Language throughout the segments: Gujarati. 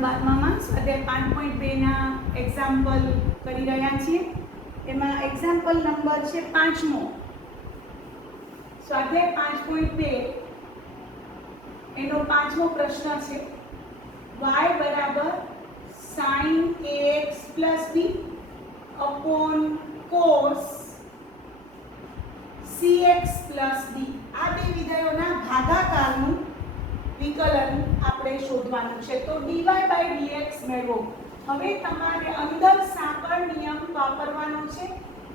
ધોરણ 12માં સ્વાધ્યાય 5.2 ના એક્ઝામ્પલ કરી રહ્યા છીએ. એમાં એક્ઝામ્પલ નંબર છે 5મો. સ્વાધ્યાય 5.2 એનો 5મો પ્રશ્ન છે y બરાબર sin ax plus b upon cos cx plus d. આ બે વિધેયોના ભાગાકારનું વિકલન આપણે શોધવાનું છે. તો dy by dx મેળવો. હવે તમારે અંદર સાંકળ નિયમ વાપરવાનો છે.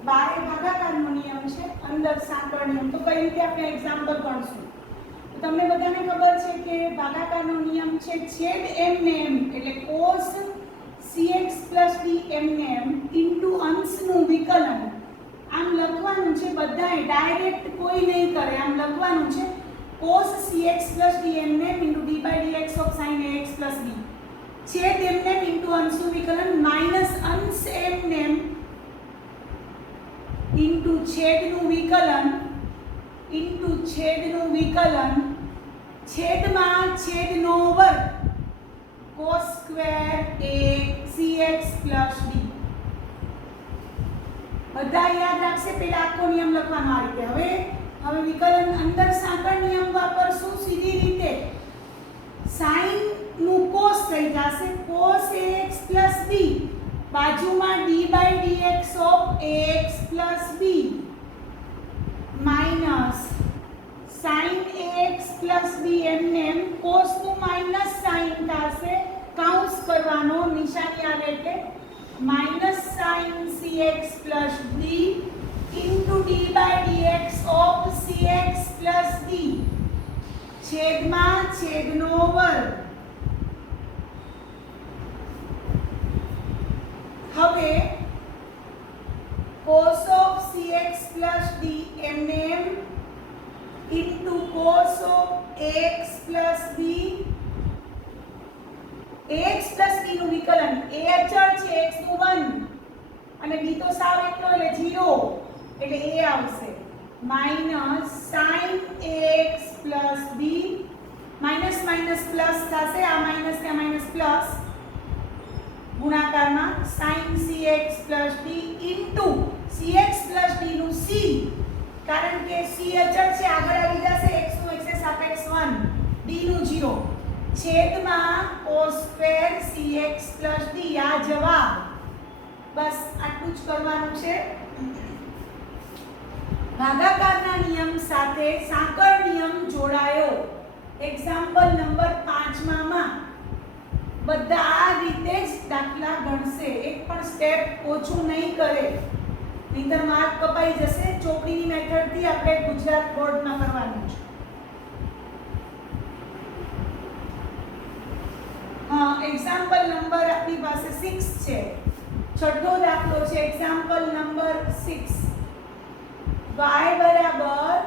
બારે ભાગાકારનો નિયમ છે, અંદર સાંકળ નિયમ. તો કઈ રીતે આપણે એક્ઝામ્પલ ગણશું? તો તમને બધાને ખબર છે કે ભાગાકારનો નિયમ છે છેદ m ને m એટલે cos cx d m ને m ઇન્ટુ અંશનું વિકલન. આમ લખવાનું છે, બધાએ ડાયરેક્ટ કોઈ નહીં કરે, આમ લખવાનું છે cos cx d m ને into d by dx of sin ax b છેદ m ને ઇન્ટુ અંશનું વિકલન માઈનસ અંશ m ને ઇન્ટુ છેદનું વિકલન છેદમાં છેદનો વર્ગ cos square a cx d. બધા યાદ રાખશે. પેલા આખો નિયમ લખવાનો આ રીતે. હવે વિકલન અંદર સાંકળ નિયમ વાપરશું સીધી રીતે. sin નું cos થઈ જશે cos ax b બાજુમાં d by dx of ax b minus sin ax b એમને cos નું માઈનસ sin થશે, કાઉન્સ કરવાનો, નિશાની આવે એટલે minus sin cx d into d by dx of cx d છેદમાં છેદનો વર્ગ. હવે cos of cx d એમને into cos of ax b ax b નું વિકલન. a અચળ છે, x નું 1 અને b તો સાવ એકલો એટલે 0 એટલે a આવશે minus sin ax b minus minus plus થશે, આ માઈનસ ને આ માઈનસ પ્લસ ગુણાકારમાં sin cx d into cx d નું c, કારણ કે c અચળ છે, આગળ આવી જશે x નું x સાપેક્ષ 1 d નું 0 છેદમાં cos સ્ક્વેર cx d. આ જવાબ. બસ આટલું જ કરવાનું છે. ભાગાકારના નિયમ સાથે સાંકળ નિયમ જોડાયો. એક્ઝામ્પલ નંબર 5માં બધા આ રીતે જ દાખલા ગણશે, એક પણ સ્ટેપ ઓછું નહીં કરે, નહીંતર માર્ક કપાઈ જશે. ચોકડીની મેથડથી આપણે ગુજરાત બોર્ડમાં કરવાનું છે. એક્ઝામ્પલ નંબર આપણી પાસે 6 છે. છઠ્ઠો દાખલો છે એક્ઝામ્પલ નંબર 6. y બરાબર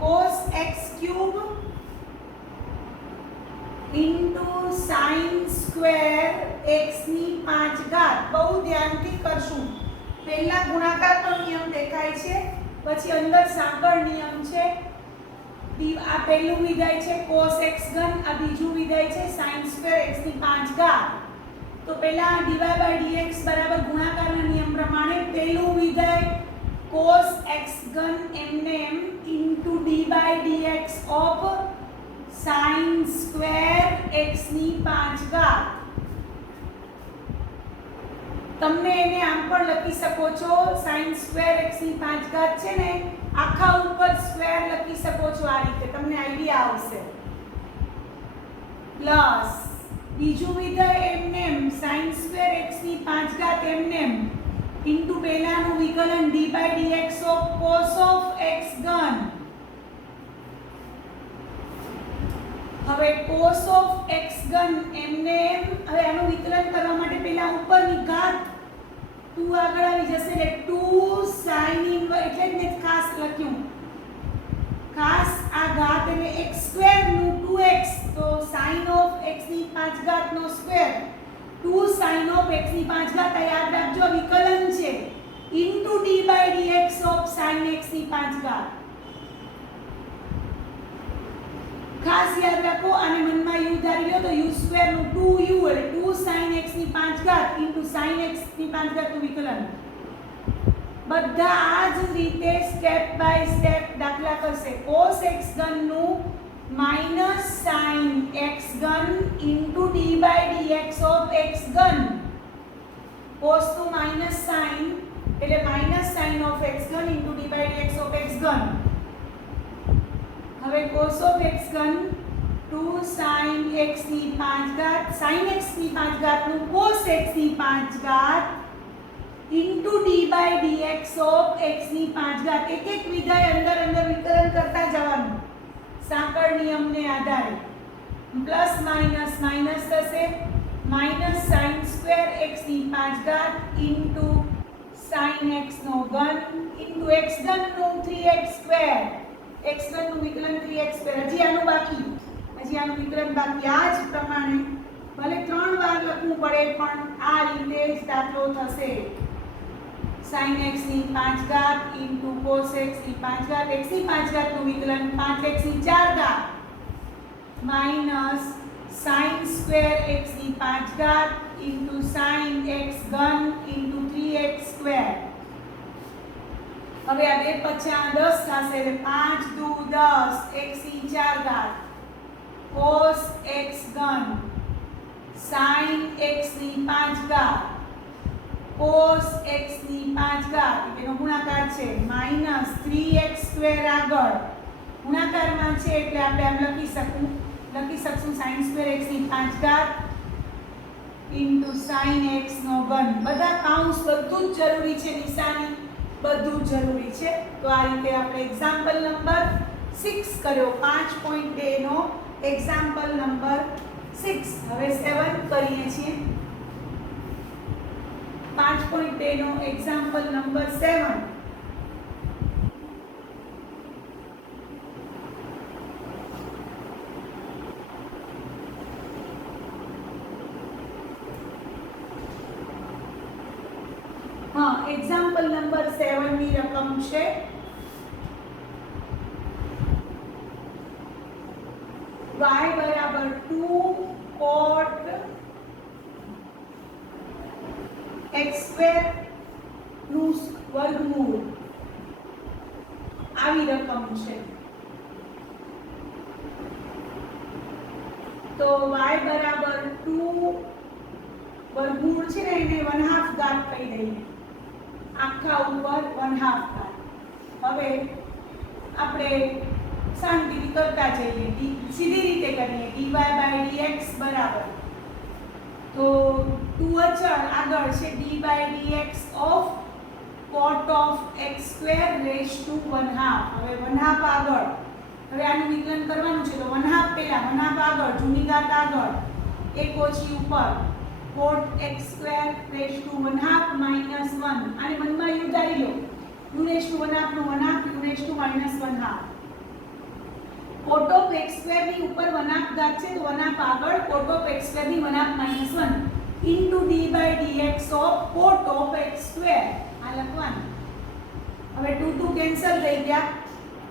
cos x cube into sin square x ની 5 ઘાત. બહુ ધ્યાનથી કરશું. પહેલા ગુણાકારનો નિયમ દેખાય છે, પછી અંદર સાંકળ નિયમ છે. આ પહેલું વિધેય છે cos x ઘન, આ બીજું વિધેય છે sin સ્ક્વેર x ની 5 ઘાત. તો પહેલા dy by dx બરાબર ગુણાકારના નિયમ પ્રમાણે પહેલું વિધેય cos x ઘન એમને into d by dx of sin square x ની 5 ઘાત. તમને એને આમ પણ લખી શકો છો, sin સ્ક્વેર x ની 5 ઘાત છે ને, આખા ઉપર સ્ક્વેર લખી શકો છો. આ રીતે તમને આઈડિયા આવશે. પ્લસ બીજું વિધેય એમને sin સ્ક્વેર x ની 5 ઘાત એમને ઇન્ટુ પહેલાનું વિકલન d by dx of cos of x ઘન. હવે cos of x ઘન એમને હવે આનું વિકલન કરવા માટે પહેલા ઉપરની ઘાત 2 આગળ આવી જશે એટલે 2 sin ઇન્વર્સ, એટલે જ મેં ખાસ લખ્યું, ખાસ આ ઘાત એટલે x સ્ક્વેર નું 2x. તો sin of x ની 5 ઘાત નો સ્ક્વેર 2 sin of x ની 5 ઘાત. આ યાદ રાખજો, વિકલન છે into d by dx of sin x ની 5 ઘાત. ખાસ યાદ રાખો, અને મનમાં યુ ધારી લો x ની 5 ઘાત ઇન્ટુ sin x ની 5 ઘાત નું વિકલન. બધા આ જ રીતે સ્ટેપ બાય સ્ટેપ દાખલા કરશે. cos x ઘન નું માઈનસ sin x ઘન into d by dx of x ઘન. cos નું માઈનસ sin એટલે માઈનસ sin ઓફ x ઘન into d by dx of x ઘન. હવે cos ઓફ x ઘન 2 sin x ની 5 ઘાત sin x ની 5 ઘાત નું cos x ની 5 ઘાત into d by dx of x ની 5 ઘાત. એક એક વિધેય અંદર અંદર વિકલન કરતા જવાનું સાંકળ નિયમને આધારે. પ્લસ માઈનસ માઈનસ થશે માઈનસ sin સ્ક્વેર x ની 5 ઘાત ઇન્ટુ sin x નો ઘન ઇન્ટુ x ઘન નું 3x સ્ક્વેર. x ઘન નું વિકલન 3x સ્ક્વેર. હજી આનું વિકલન બાકી. આ જ પ્રમાણે ભલે 3 વાર લખવું પડે પણ આ રીતે જ દાખલો થશે. sin x ની 5 ઘાત ઇન્ટુ cos x ની 5 ઘાત x ની 5 ઘાત નું વિકલન 5x ની 4 ઘાત માઈનસ sin સ્ક્વેર x ની 5 ઘાત ઇન્ટુ sin x ઘન ઇન્ટુ 3x સ્ક્વેર. હવે આ બે પછા 10 થશે એટલે 5 દુ 10 x ની 4 ઘાત cos x ઘન sin x ની 5 ઘાત cos x ની 5 ઘાત એનો ગુણાકાર છે માઈનસ 3x સ્ક્વેર. આગળ ગુણાકારમાં છે એટલે આપણે આમ લખી શકશું sin સ્ક્વેર x ની 5 ઘાત ઇન્ટુ sin x નો ઘન. બધા કાઉન્સ બધું જ જરૂરી છે, નિશાની બધું જ જરૂરી છે. તો આ રીતે આપણે એક્ઝામ્પલ નંબર 6 કર્યો. 5.2 નો એક્ઝામ્પલ નંબર 6. હવે 7 કરીએ છીએ. 5.2 નો એક્ઝામ્પલ નંબર 7. હા, એક્ઝામ્પલ નંબર 7 ની રકમ છે y બરાબર 2 cot x સ્ક્વેર નું વર્ગમૂળ. આવી રકમ છે. તો y બરાબર 2 વર્ગમૂળ છે ને એને 1/2 ઘાત કહી દઈએ. આખા ઉપર 1/2 ઘાત. હવે આપણે શાંતિથી કરતા જઈએ. સીધી રીતે કરીએ. dy by dx બરાબર તો 2 અચળ આગળ છે d by dx of cot of x square raised to 1/2. હવે 1/2 આગળ. હવે આનું વિકલન કરવાનું છે તો 1/2 પહેલા 1/2 આગળ જૂની ઘાત આગળ 1 ઓછી ઉપર cot x square raised to 1/2 minus 1. આને મનમાં ઉતારી લો. u raised to 1/2 નું 1/2 u raised to minus 1/2. cot of x square ની ઉપર 1/2 ઘાત છે તો 1/2 આગળ cot of x square ની 1/2 minus 1 into d by dx of cot of x square. આ લખવાનું. હવે 2 2 કેન્સલ થઈ ગયા.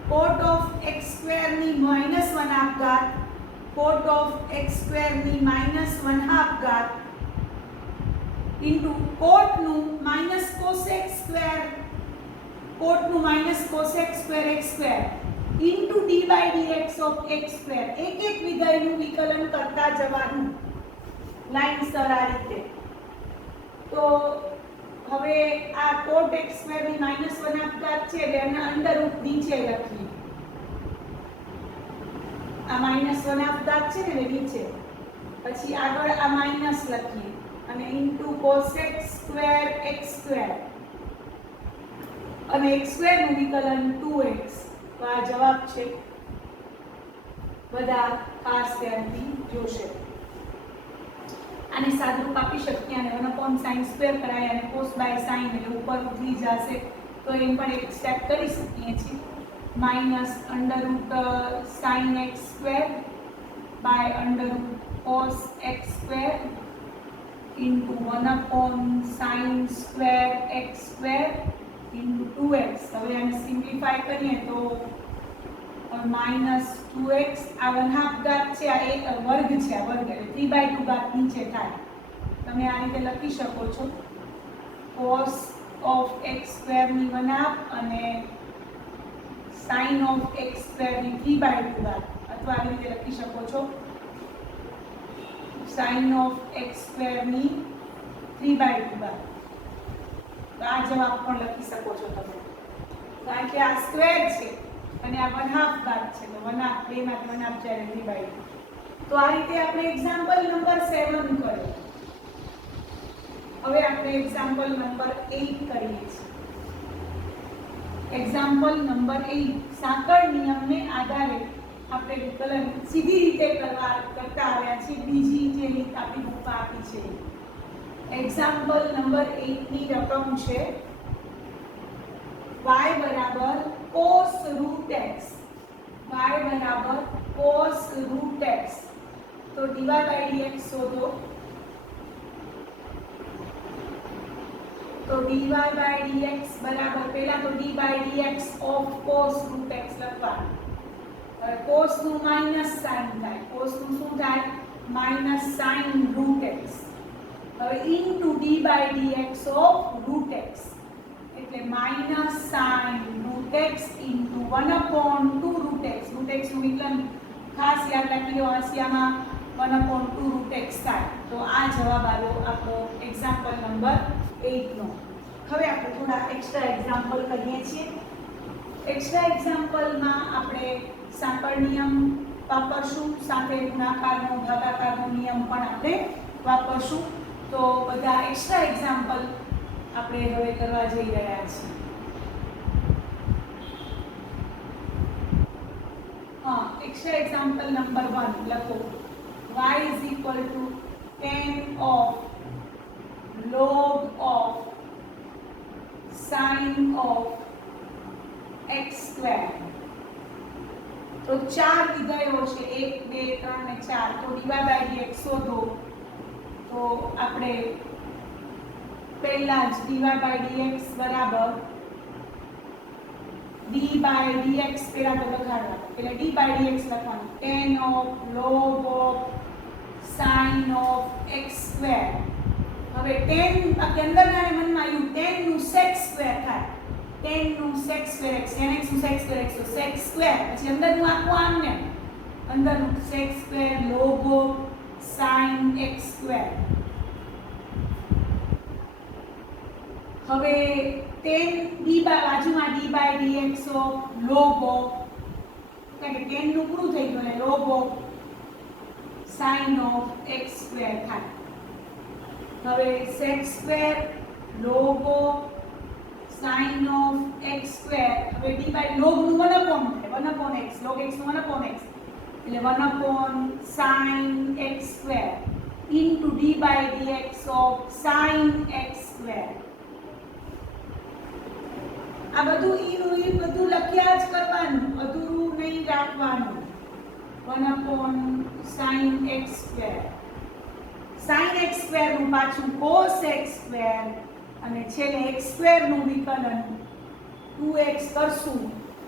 cot of x square ની minus 1/2 ઘાત cot of x square ની minus 1/2 ઘાત into cot નું minus cos x square cot નું minus cos x square x square into d by dx of x square. એક એક વિધેયનું વિકલન કરતા જવાનું લાઈનસર આ રીતે. તો હવે આ cot x square ની -1/2 ઘાત છે એટલે એને અંડર રૂટ નીચે લખીએ. આ -1/2 ઘાત છે ને નીચે. પછી આગળ આ માઈનસ લખીએ અને into cos x square x square અને x square નું વિકલન 2x. તો આ જવાબ છે. બધા ખાસ ધ્યાનથી જોશે. આને સાદુરૂપ આપી શકીએ અને 1/sin² કરાય અને cos by sin એટલે ઉપર ઉઠી જશે. તો એમ પણ એક સ્ટેપ કરી શકીએ છીએ. -√sin x² by √cos x² into 1/sin² x² into 2x. હવે આને સિમ્પ્લિફાય કરીએ તો -2x આ 1/2 ઘાત છે આ એક વર્ગ છે. આ વર્ગ એટલે 3/2 ઘાત નીચે થાય તમે આ રીતે લખી શકો છો cos of x સ્ક્વેર ની 1/2 અને sin of x સ્ક્વેર ની 3/2 અથવા આવી રીતે લખી શકો છો sin of x સ્ક્વેર ની 3/2 તો આ જવાબ પણ લખી શકો છો તમે, કારણ કે આ સ્ક્વેર છે અને આ 1/2 ઘાત છે તો 1/2 બેમાંથી 1/2 જ્યારે 3/2. તો આ રીતે આપણે એક્ઝામ્પલ નંબર 7 કર્યો. હવે આપણે એક્ઝામ્પલ નંબર 8 કરીએ છીએ. એક્ઝામ્પલ નંબર 8 સાંકળ નિયમને આધારે આપણે વિકલન સીધી રીતે કરતા આવ્યા છીએ, બીજી જે રીત આપણી બુકમાં આપી છે. એક્ઝામ્પલ નંબર 8 ની રકમ છે y બરાબર cos root x. y બરાબર cos root x. તો dy by dx શોધો. તો dy by dx બરાબર પહેલા તો d by dx of cos root x લખવાનું. હવે cos નું માઈનસ sin થાય, cos નું શું થાય માઈનસ sin root x. હવે into d by dx of root x એટલે minus sin root x into 1/2 root x. root x નું વિકલન ખાસ યાદ રાખી લો, આસિયામાં 1/2 root x થાય. તો આ જવાબ આવ્યો આપણો એક્ઝામ્પલ નંબર 8 નો. હવે આપણે થોડા એક્સ્ટ્રા એક્ઝામ્પલ કરીએ છીએ. એક્સ્ટ્રા એક્ઝામ્પલમાં આપણે સાંકળ નિયમ વાપરશું, સાથે ગુણાકારનો ભાગાકારનો નિયમ પણ આપણે વાપરશું. તો બધા એક્સ્ટ્રા એક્ઝામ્પલ આપણે હવે કરવા જઈ રહ્યા છીએ. એક્સ્ટ્રા એક્ઝામ્પલ નંબર 1 લખો. y is equal to tan of log of sin of x square. તો ચાર વિધેયો છે 1 2 3 અને 4. તો dy by dx શોધો. તો આપણે પહેલા જ dy by dx બરાબર d by dx પહેલા તો લખાડવાનું, એટલે d by dx લખવાનું tan of log of sin of x square. હવે tan અંદરના મનમાં આવ્યું tan નું sec square થાય, tan નું sec square x, tan x નું sec square x તો sec square, પછી અંદરનું આખું આમને અંદરનું sec square log of sin x square. હવે tan d by બાજુમાં d by dx of log of, કારણ કે tan નું પૂરું થઈ ગયું એટલે log of sin of x square થાય. હવે sec square log of sin of x square. હવે d by log નું 1/x, log x નું 1/x એટલે 1/sin x square into d by dx of sin x square. આ બધું ઈ બધું લખ્યા જ કરવાનું, અધૂરું નહીં રાખવાનું. 1/sin x square. sin x square નું પાછું cos x square અને છેલ્લે x square નું વિકલન 2x કરશું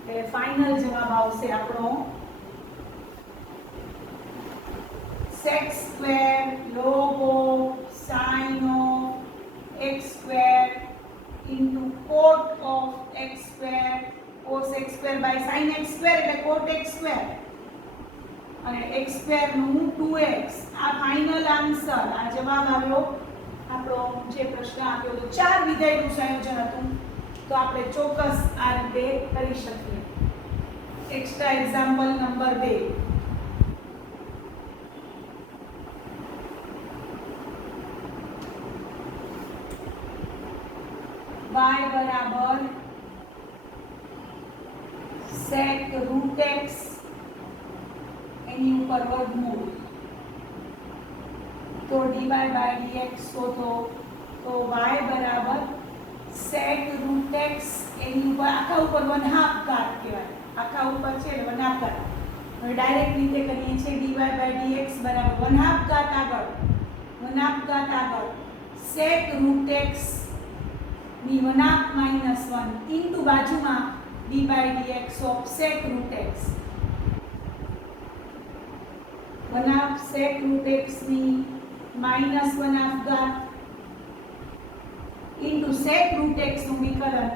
એટલે ફાઇનલ જવાબ આવશે આપણો sec square log of sin of x square into cot of x square, cos x square by sin x square એટલે cot x square અને x square નું 2x. આ ફાઇનલ આન્સર, આ જવાબ આવ્યો આપણો જે પ્રશ્ન આપ્યો તો 4 વિધેયનું સંયોજન હતું. તો આપણે ચોક્કસ આ રીતે કરી શકીએ. Extra example number 2. y બરાબર sec root x એની ઉપર વર્ગમૂળ. તો dy by dx શોધો. તો y બરાબર sec root x એની ઉપર આખા ઉપર 1/2 ઘાત કહેવાય, આખા ઉપર છે એટલે 1/2 ઘાત. હવે ડાયરેક્ટ રીતે કરીએ છીએ dy by dx બરાબર 1/2 ઘાત આગળ, 1/2 ઘાત આગળ sec root x ની 1/2 - 1 into બાજુમાં d by dx of sec root x. 1/2 sec root x ની -1/2 ઘાત ઇન્ટુ sec રૂટ x નું વિકલન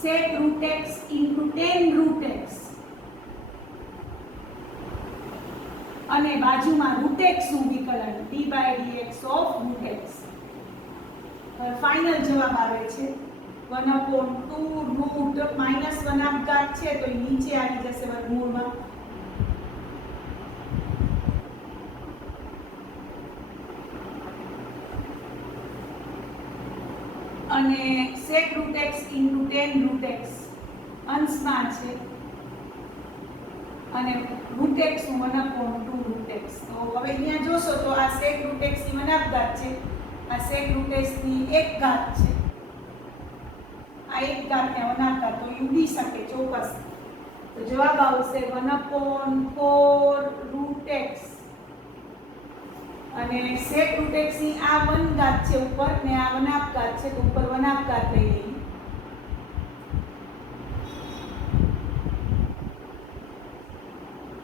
sec root x into tan root x અને બાજુમાં રૂટ x નું વિકલન d/dx ઓફ રૂટ x. હવે ફાઇનલ જવાબ આવે છે 1/2 રૂટ -1/2 ઘાત છે તો એ નીચે આવી જશે વર્ગમૂળમાં અને sec root x into tan root x અંશમાં છે અને રૂટ x નું 1/2 રૂટ x. તો હવે અહીંયા જોશો તો આ sec રૂટ x ની 1/2 ઘાત છે, આ sec રૂટ x ની 1 ઘાત છે, આ 1 ઘાત ને 1/2 ઘાત તો ઉડી શકે ચોક્કસ. તો જવાબ આવશે 1/4 રૂટ x અને sec રૂટ x ની આ 1 ઘાત છે ઉપર ને આ 1/2 ઘાત છે તો ઉપર 1/2 ઘાત લઈ લઈએ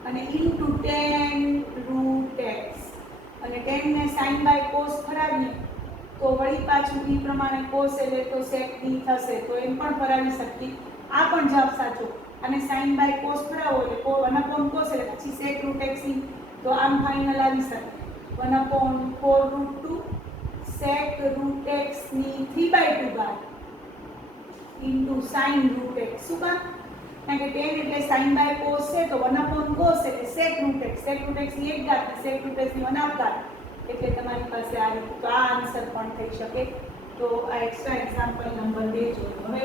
અને ઇન્ટુ tan રૂટ x અને tan ને sin બાય cos ફરાવીએ તો વળી પાછું ઈ પ્રમાણે cos એટલે તો sec d થશે તો એમ પણ ફરાવી શકીએ. આ પણ જવાબ સાચો અને sin બાય cos ફરાવો એટલે 1/cos એટલે પછી sec રૂટ x તો આમ ફાઇનલ આવી શકે 1/4 રૂટ 2 sec રૂટ x ની 3/2 ઘાત ઇન્ટુ sin રૂટ x. શું કામ? કારણ કે tan એટલે sin બાય cos છે તો 1/cos એટલે sec રૂટ x ની 1 ઘાત ને sec રૂટ x ની 1/2 ઘાત એટલે તમારી પાસે આ રીતે તો આ આન્સર પણ થઈ શકે. તો આ એક્સ્ટ્રા એક્ઝામ્પલ નંબર 2 જોયો. હવે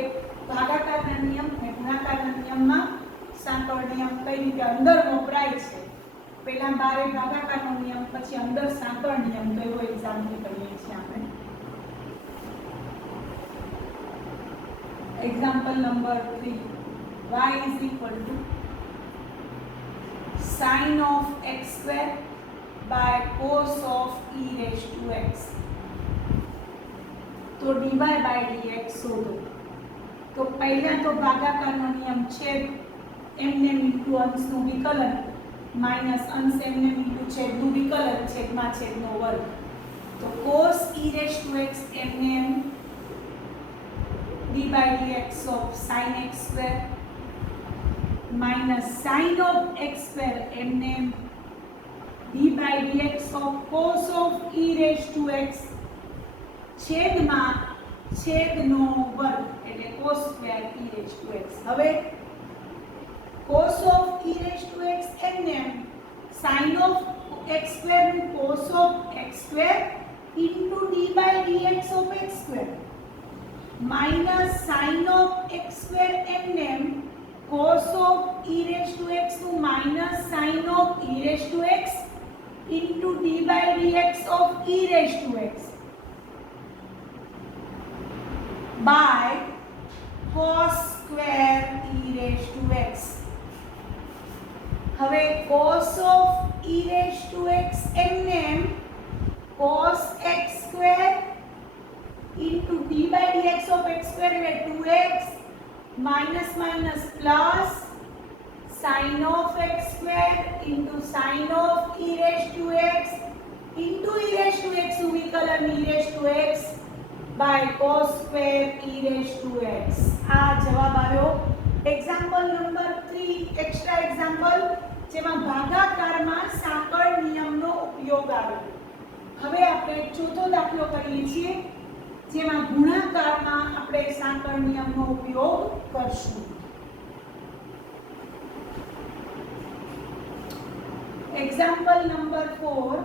ભાગાકારના નિયમ અને ગુણાકારના નિયમમાં સાંકળ નિયમ કઈ રીતે અંદર વપરાય છે. પહેલા બારે ભાગાકારનો નિયમ પછી અંદર સાંકળ નિયમ તો એવો એક્ઝામ્પલ કરીએ છીએ આપણે. Example number 3 y is equal to sin of x square by cos of e raised to x. તો dy by dx શોધો. તો પહેલા તો ભાગાકારનો નિયમ છે એમને ઇન્ટુ અંશનું વિકલન માઈનસ અંશ એમને ઇન્ટુ છેદનું વિકલન છેદમાં છેદનો વર્ગ. તો cos e raised to x એમને d by dx of sin x square minus sin of x square એમને d by dx of cos of e raised to x છેદમાં છેદનો વર્ગ એટલે cos square e raised to x. હવે cos of e raised to x એમને sin of x square and cos of x square into d by dx of x square minus sin of x square એમને cos of e raised to x to minus sin of e raised to x into d by dx of e raised to x by cos square e raised to x. હવે cos of e raised to x એમને cos x square into d by dx of x square એટલે 2x minus minus plus sin of x square into sin of e raised to x into e raised to x નું વિકલન e raised to x by cos square e raised to x. આ જવાબ આવ્યો. એક્ઝામ્પલ નંબર 3 એક્સ્ટ્રા એક્ઝામ્પલ જેમાં ભાગાકારમાં સાંકળ નિયમનો ઉપયોગ આવ્યો. હવે આપણે ચોથો દાખલો કરીએ છીએ જેમાં ગુણાકારમાં આપણે સાંકળ નિયમનો ઉપયોગ કરશું. એક્ઝામ્પલ નંબર 4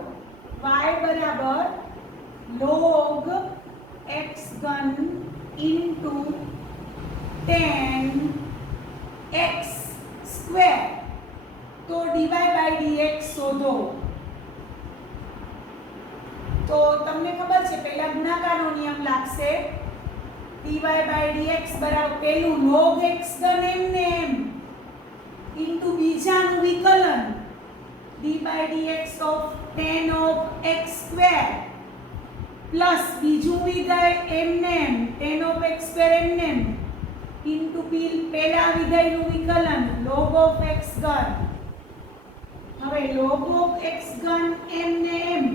y બરાબર log x ઘન into tan x સ્ક્વેર. તો dy by dx શોધો. તો તમને ખબર છે પહેલા ગુણાકારનો નિયમ લાગશે dy by dx બરાબર પહેલું log x ઘન એમને એમ ઇન્ટુ બીજાનું વિકલન d by dx of tan of x square plus બીજું વિધેય એમને એમ tan of x square એમને એમ ઇન્ટુ પહેલા વિધેયનું વિકલન log of x ઘન. હવે log of x ઘન એમને એમ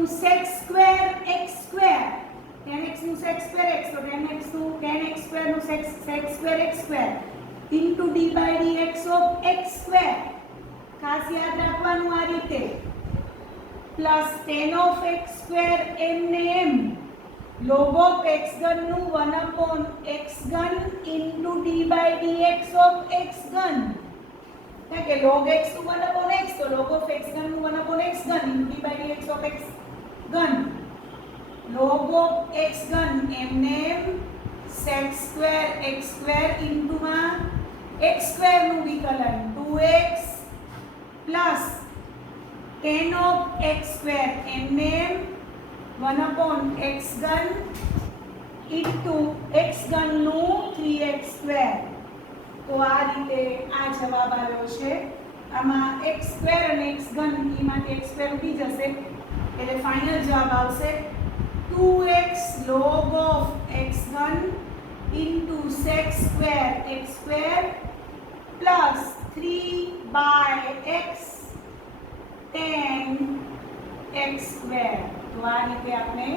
નું sec square x square 10x નું sec સ્ક્વેર x તો 10x સ્ક્વેર નું sec square x square into d by dx of x square ખાસ યાદ રાખવાનું આ રીતે plus 10 of x square m ને m log of x ઘન નું 1 upon x ઘન into d by dx of x ઘન કે log x નું 1 upon x તો log of x ઘન નું 1 upon x ઘન into d by dx of x ઘન log of x ઘન m ને m sec square x square into માં x સ્ક્વેર નું વિકલન 2x plus 10 of x square m ને m 1 upon x ઘન ઇન્ટુ x ઘન નું 3x સ્ક્વેર તો આ રીતે આ જવાબ આવ્યો છે આમાં x સ્ક્વેર અને x ઘન એમાંથી x સ્ક્વેર ઉડી જશે એટલે ફાઇનલ જવાબ આવશે 2x log of x ઘન into sec square x square plus 3 by x 10 x square તો આ રીતે આપણે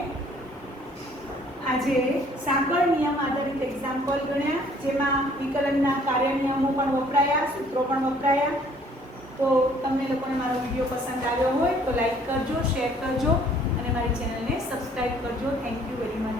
આજે સાંકળ નિયમ આધારિત એક્ઝામ્પલ ગણ્યા જેમાં વિકલનના કાર્ય નિયમો પણ વપરાયા સૂત્રો પણ વપરાયા તો તમને લોકોને મારો વિડીયો પસંદ આવ્યો હોય તો લાઈક કરજો શેર કરજો અને મારી ચેનલને સબસ્ક્રાઇબ કરજો થેન્ક યુ વેરી મચ